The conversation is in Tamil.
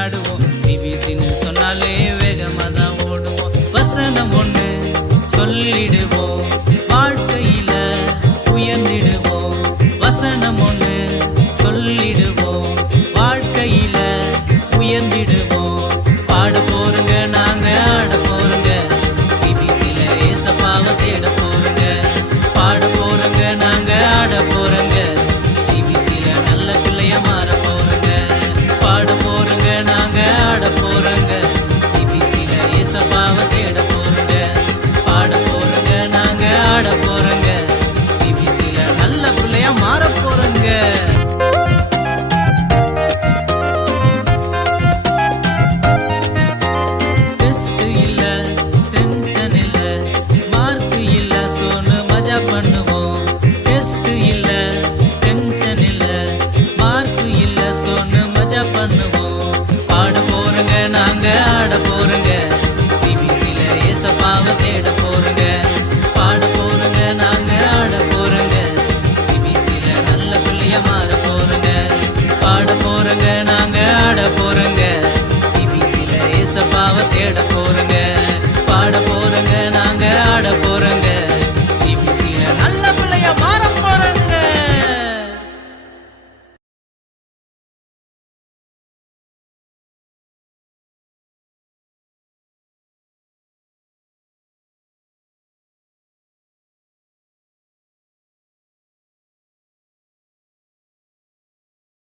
ஆடுவோம். சிபிசின்னு சொன்னாலே வேகமா தான் ஓடுவோம். வசனம் ஒண்ணு சொல்லிடுவோம், வாழ்க்கையில உயர்ந்திடுவோம். வசனம் ஒண்ணு சொல்லிடுவோம், வாழ்க்கையில உயர்ந்திடுவோம். பாட போறங்க, நாங்க ஆட போறங்க, சிபிசில ஏசப்பாவை தேட போறங்க. பாட போறங்க, நாங்க ஆட போறங்க, சிபிசில நல்ல பிள்ளைய மாற போறங்க. பாட போறங்க, நாங்க ஆட போறங்க, சிபிசில ஏசப்பாவை தேட போறங்க. பாட போறங்க, நாங்க ஆட போறங்க, சிபிசில நல்ல பிள்ளைய மாற போறங்க. பண்ணுவோம், டெஸ்ட் இல்ல, டென்ஷன் இல்ல, மார்க் இல்ல, சொன்னு மஜா பண்ணுவோம். பாட போறங்க, நாங்க ஆட போறங்க, சிபிசில ஏசப்பாவை தேட போறங்க. பாட போறங்க, நாங்க ஆட போறங்க, சிபிசில நல்ல பிள்ளைய மாற போறங்க. பாட போறங்க, நாங்க ஆட போறங்க, சிபிசில ஏசப்பாவை தேட போறங்க. பாட போறங்க, நாங்க ஆட போறங்க,